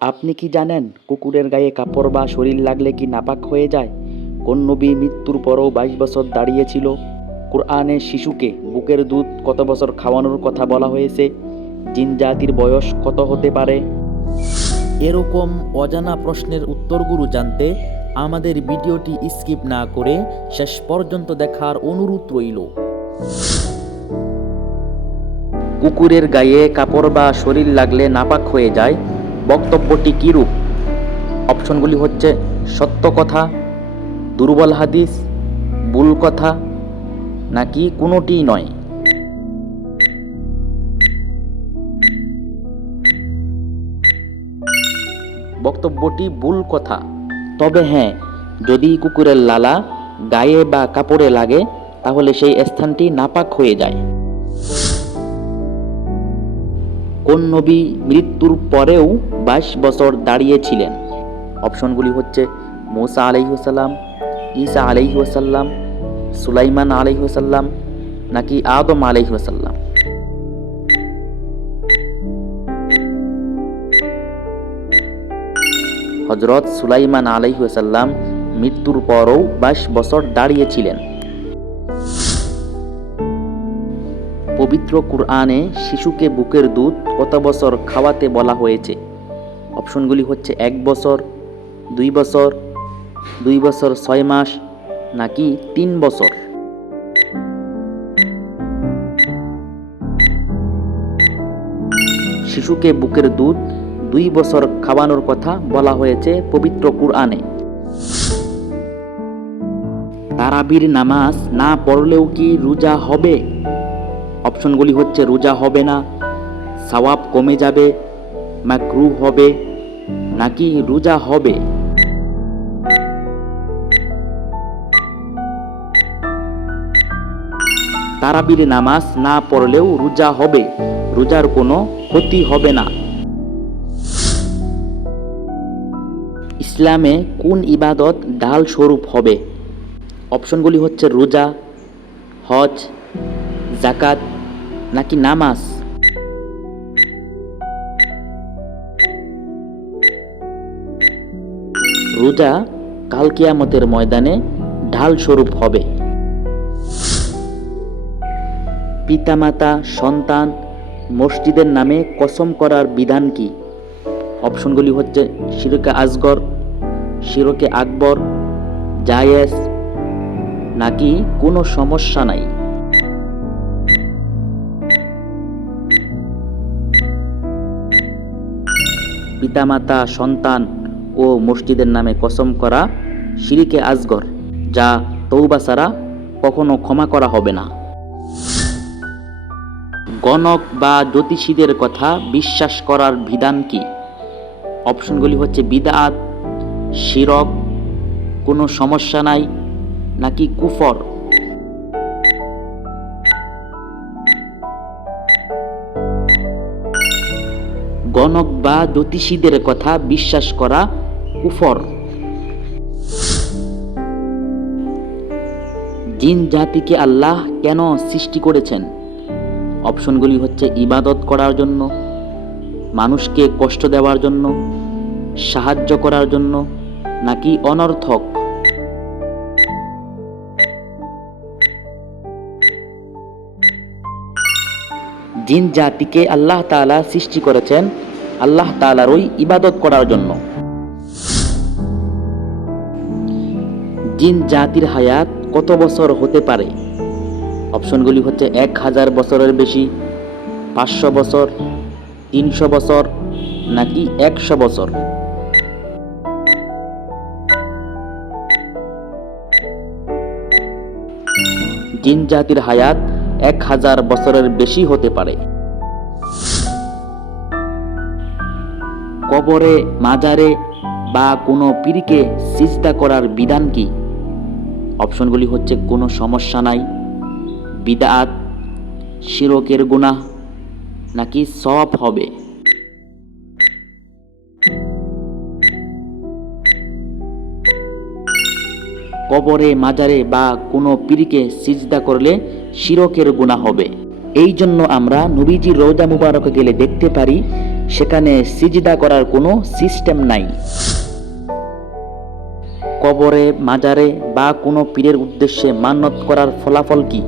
আপনি কি জানেন কুকুরের গায়ে কাপড় বা শরীর লাগলে কি নাপাক হয়ে যায়? কোন নবী মৃত্যুর পরও 22 বছর দাঁড়িয়েছিল? কোরআনে শিশুকে বুকের দুধ কত বছর খাওয়ানোর কথা বলা হয়েছে? জিন জাতির বয়স কত হতে পারে? এরকম অজানা প্রশ্নের উত্তরগুলো জানতে আমাদের ভিডিওটি স্কিপ না করে শেষ পর্যন্ত দেখার অনুরোধ রইল। কুকুরের গায়ে কাপড় বা শরীর লাগলে নাপাক হয়ে যায়, বক্তব্যটি কিরূপ? অপশনগুলি হচ্ছে সত্য কথা, দুর্বল হাদিস, ভুল কথা, নাকি কোনোটিই নয়। বক্তব্যটি ভুল কথা। তবে হ্যাঁ, যদি কুকুরের লালা গায়ে বা কাপড়ে লাগে তাহলে সেই স্থানটি নাপাক হয়ে যায়। কোন নবী মৃত্যুর পরেও 22 বছর দাঁড়িয়েছিলেন? অপশনগুলি হচ্ছে মুসা আলাইহিসসালাম, ঈসা আলাইহিসসালাম, সুলাইমান আলাইহিসসালাম, নাকি আদম আলাইহিসসালাম। হযরত সুলাইমান আলাইহিসসালাম মৃত্যুর পরও 22 বছর দাঁড়িয়েছিলেন। পবিত্র কুরআনে শিশুকে বুকের দুধ কত বছর খাওয়াতে বলা হয়েছে? অপশনগুলি হচ্ছে 1 বছর, 2 বছর, 2 বছর 6 মাস, নাকি 3 বছর। শিশুকে বুকের দুধ 2 বছর খাওয়ানোর কথা বলা হয়েছে পবিত্র কুরআনে। তারাবির নামাজ না পড়লেও কি রোজা হবে? অপশনগুলি হচ্ছে রোজা হবে না, সওয়াব কমে যাবে, মাকরুহ হবে, নাকি রোজা হবে। তারাবির নামাজ না পড়লেও রোজা হবে, রোজার কোনো ক্ষতি হবে না। ইসলামে কোন ইবাদত ঢাল স্বরূপ হবে? অপশনগুলি হচ্ছে রোজা, হজ, যাকাত, নাকি নামাজ। রোজা কাল কিয়ামতের ময়দানে ঢাল স্বরূপ হবে। পিতামাতা, সন্তান, মসজিদের নামে কসম করার বিধান কি? অপশনগুলি হচ্ছে শিরকে আসগর, শিরকে আকবর, জায়েজ, নাকি কোনো সমস্যা নাই। পিতামাতা, সন্তান ও মসজিদের নামে কসম করা শিরকে আসগর, যা তওবা ছাড়া কখনো ক্ষমা করা হবে না। গণক বা জ্যোতিষীদের কথা বিশ্বাস করার বিধান কি? অপশনগুলি হচ্ছে বিদআত, শিরক, কোনো সমস্যা নাই, নাকি কুফর। গণক বা জ্যোতিষীদের কথা বিশ্বাস করা কুফর। জিন জাতিকে আল্লাহ কেন সৃষ্টি করেছেন? অপশনগুলি হচ্ছে ইবাদত করার জন্য, মানুষকে কষ্ট দেওয়ার জন্য, সাহায্য করার জন্য, নাকি অনর্থক। জিন জাতিকে আল্লাহ তাআলা সৃষ্টি করেছেন আল্লাহ তাআলারই ইবাদত করার জন্য। জিন জাতির হায়াত কত বছর হতে পারে? অপশনগুলি হচ্ছে 1000 বছরের বেশি, 500 বছর, 300 বছর, নাকি 100 বছর। জিন জাতির হায়াত 1000 বছরের বেশি হতে পারে। কবরে, মাজারে বা কোনো পীরকে সিজদা করার বিধান কি? অপশনগুলি হচ্ছে কোনো সমস্যা নাই, বিদআত, শিরকের গুনাহ, নাকি সওয়াব হবে। কবরে, মাজারে বা কোনো পীরকে সিজদা করলে শিরকের গুনাহ হবে। এই জন্য আমরা নবীজির রওজা মুবারকে গেলে দেখতে পারি সেখানে সিজদা করার কোনো সিস্টেম নাই। কবরে, মাজারে বা কোনো পীরের উদ্দেশ্যে মান্যত করার ফলাফল কি?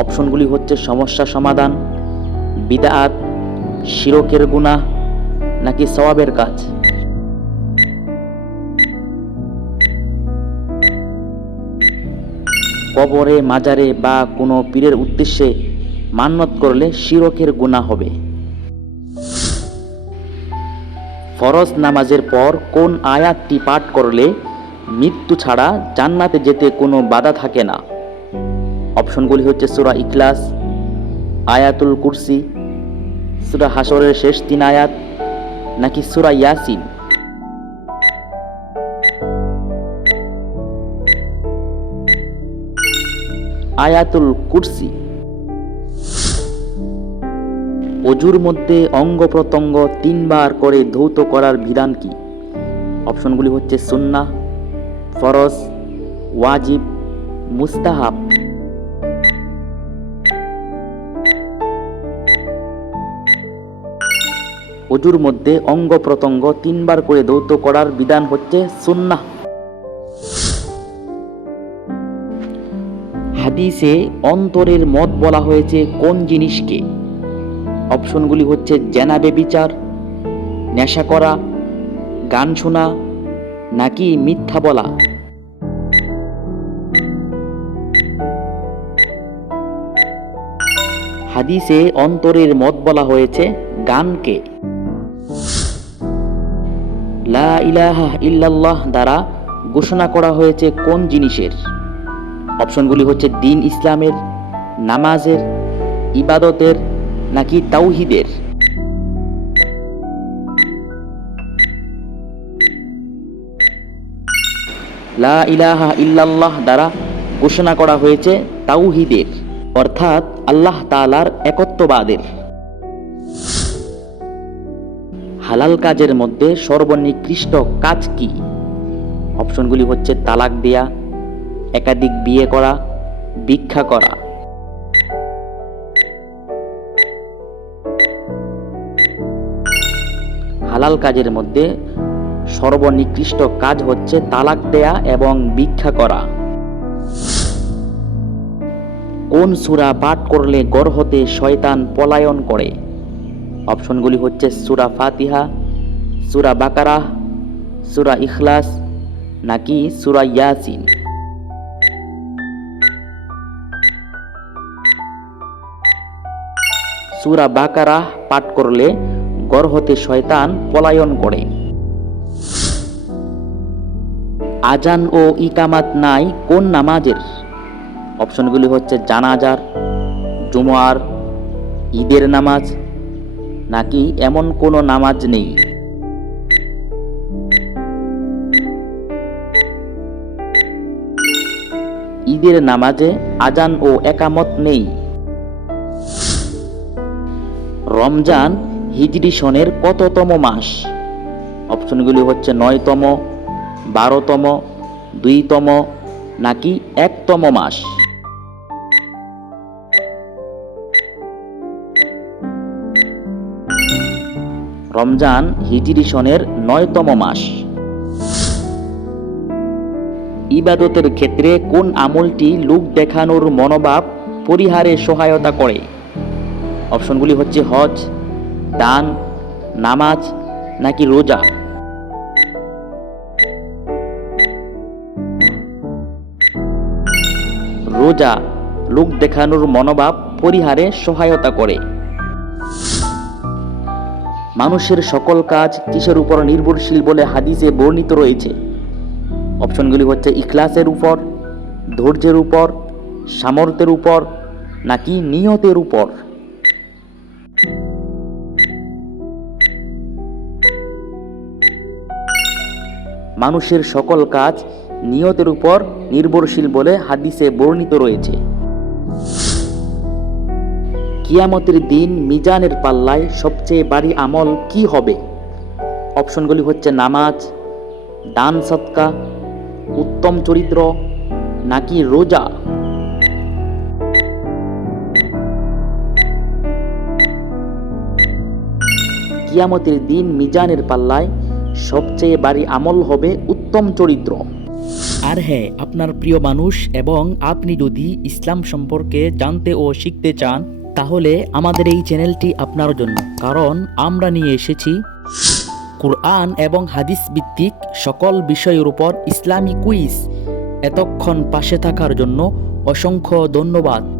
অপশনগুলি হচ্ছে সমস্যা সমাধান, বিদআত, শিরকের গুনাহ নাকি সওয়াবের কাজ। কবরে, মাজারে বা কোনো পীরের উদ্দেশ্যে মান্যত করলে শিরকের গুনাহ হবে। ফরজ নামাজের পর কোন আয়াতটি পাঠ করলে মৃত্যু ছাড়া জান্নাতে যেতে কোনো বাধা থাকে না? অপশনগুলি হচ্ছে সূরা ইখলাস, আয়াতুল কুরসি, সূরা হাশরের শেষ 3 আয়াত নাকি সূরা ইয়াসিন। আয়াতুল কুরসি। অজুর মধ্যে অঙ্গ প্রত্যঙ্গ 3 বার করে ধৌত করার বিধান কি? অপশনগুলি হচ্ছে সুন্নাহ, ফরজ, ওয়াজিব, মুস্তাহাব। অজুর মধ্যে অঙ্গ প্রত্যঙ্গ 3 বার করে ধৌত করার বিধান হচ্ছে সুন্নাহ। হাদিসে অন্তরের মত বলা হয়েছে কোন জিনিসকে? অপশনগুলি হচ্ছে জেনা, ব্যভিচার, নেশা করা, গান শোনা নাকি মিথ্যা বলা। হাদিসে অন্তরের মত বলা হয়েছে গানকে। লা ইলাহা ইল্লাল্লাহ দ্বারা ঘোষণা করা হয়েছে কোন জিনিসের? অপশনগুলি হচ্ছে দ্বীন ইসলামের, নামাজের, ইবাদতের নাকি তাওহীদের। লা ইলাহা ইল্লাল্লাহ দ্বারা ঘোষণা করা হয়েছে তাওহীদের, অর্থাৎ আল্লাহ তাআলার একত্ববাদের। হালাল কাজের মধ্যে সর্বনিকৃষ্ট কাজ কি? অপশনগুলি হচ্ছে তালাক দেয়া, একাধিক বিয়ে করা, ভিক্ষা করা। হালাল কাজের মধ্যে সর্বনিকৃষ্ট কাজ হচ্ছে তালাক দেয়া এবং ভিক্ষা করা। কোন সূরা পাঠ করলে ঘর হতে শয়তান পলায়ন করে? অপশনগুলি হচ্ছে সূরা ফাতিহা, সূরা বাকারাহ, সূরা ইখলাস নাকি সূরা ইয়াসিন। সূরা বাকারাহ পাঠ করলে ঘর হতে শয়তান পলায়ন করে। আজান ও ইকামাত নাই কোন নামাজের? অপশনগুলি হচ্ছে জানাজার, জুমার, ঈদের নামাজ নাকি এমন কোনো নামাজ নেই। ঈদের নামাজে আজান ও একামত নেই। রমজান হিজরি সনের কততম মাস? অপশনগুলি হচ্ছে 9তম, 12তম, 2তম নাকি 1তম মাস। রমজান হিজরি সনের 9তম মাস। ইবাদতের ক্ষেত্রে কোন আমলটি লোক দেখানোর মনোভাব পরিহারে সহায়তা করে? অপশনগুলি হচ্ছে হজ, দান, নামাজ নাকি রোজা। রোজা লোক দেখানোর মনোভাব পরিহারে সহায়তা করে। মানুষের সকল কাজ কিসের উপর নির্ভরশীল বলে হাদিসে বর্ণিত রয়েছে? অপশনগুলি হচ্ছে ইখলাসের উপর, ধৈর্যের উপর, সামর্থ্যের উপর নাকি নিয়তের উপর। মানুষের সকল কাজ নিয়তের উপর নির্ভরশীল বলে হাদিসে বর্ণিত রয়েছে। কিয়ামতের দিন মিজানের পাল্লায় সবচেয়ে ভারী আমল কি হবে? অপশনগুলি হচ্ছে নামাজ, দান সদকা, উত্তম চরিত্র নাকি রোজা। কিয়ামতের দিন মিজানের পাল্লায় সবচেয়ে ভারী আমল হবে উত্তম চরিত্র। আর হ্যাঁ, আপনার প্রিয় মানুষ এবং আপনি যদি ইসলাম সম্পর্কে জানতে ও শিখতে চান, তাহলে আমাদের এই চ্যানেলটি আপনার জন্য, কারণ আমরা নিয়ে এসেছি কুরআন এবং হাদিস ভিত্তিক সকল বিষয়ের উপর ইসলামী কুইজ। এতক্ষণ পাশে থাকার জন্য অসংখ্য ধন্যবাদ।